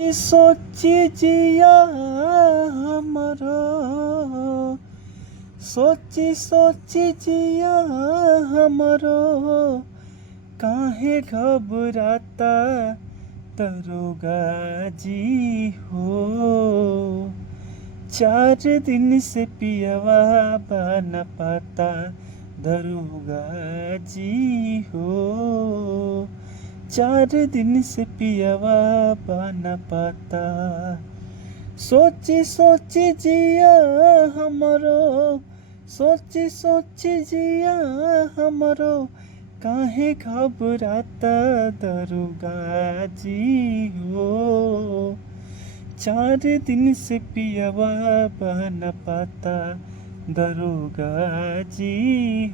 सोची जिया हमरो, सोची सोची जिया हमरो, काहे घबराता दरोगा जी हो। 4 दिन से पियवा बन पाता दरोगा जी हो। 4 दिन से पियवा बन पाता। सोची सोची जिया हमरो, सोची सोची जिया हमरो, काहे घबराता दरोगा जी हो। 4 दिन से पियवा बन पाता दरोगा जी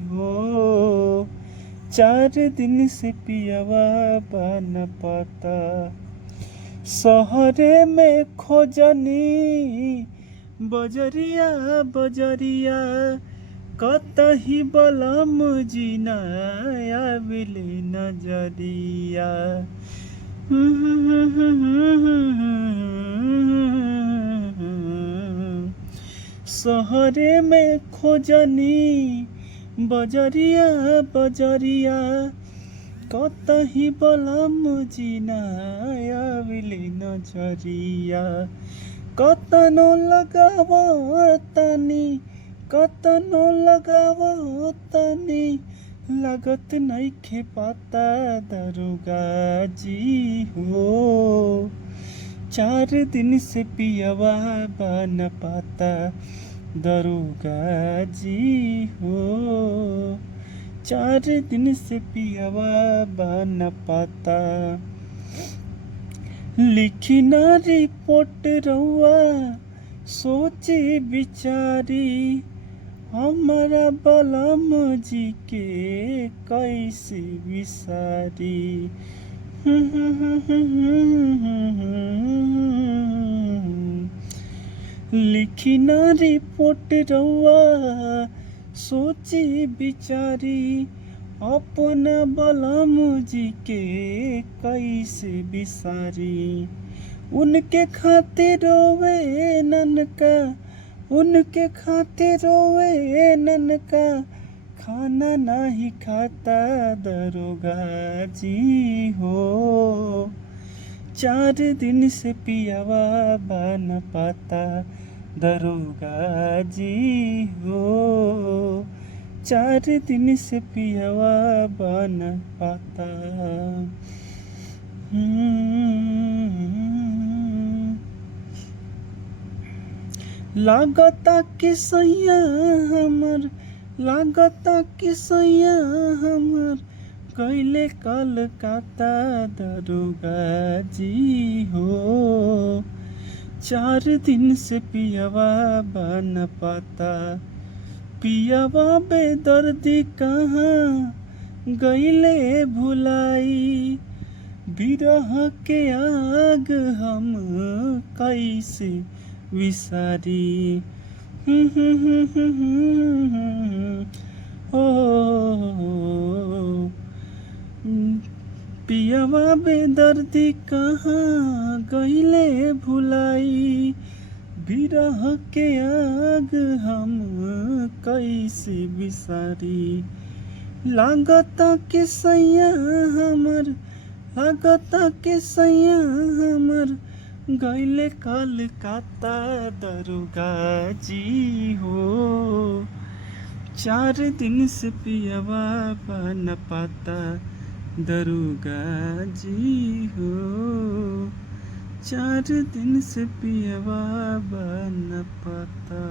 हो। 4 दिन से पियवा बन पाता। शहरे में खोजनी बजरिया बजरिया, कतही बलम जीना आविले नजरिया। शहरे में खोजनी बजरिया बजरिया, कतही बलम जीना आविले नजरिया। कतनो लगाव तनी, कतनो लगाव तनी, लागत नइखे पाता दरोगा जी हो। 4 दिन से पियवा बन पाता दरोगा जी हो। 4 दिन से पियवा बन पाता। लिखी ना रिपोर्ट रउआ सोची बिचारी, हमारा बलम जी के कैसे बिसारी। लिखी ना रिपोर्ट रउआ सोची बिचारी, अपना बलम जी के कैसे बिसारी। उनके खातिर रोवे ननका, उनके खातिर रोवे ननका, खाना नहीं खाता दरोगा जी हो। 4 दिन से पियवा बन पाता दरोगा जी हो। 4 दिन से पियवा बन पाता। लागता कि सैया हमर, लागता कि सैया हमर, कैले कलकत्ता दरोगा जी हो। 4 दिन से पियवा बन पाता। पियवा बेदर्दी कहाँ गईले भुलाई, बिरह के आग हम कैसे विसारी। ओ पियवा बेदर्दी कहाँ गईले भुलाई, बिरह के आग हम कैसे बिसारी। लागता के सैया हमर, लागता के सैया हमर, गईले कलकत्ता दरोगा जी हो। 4 दिन से पियवा बन पाता दरोगा जी हो। 4 दिन से पियवा बन पाता।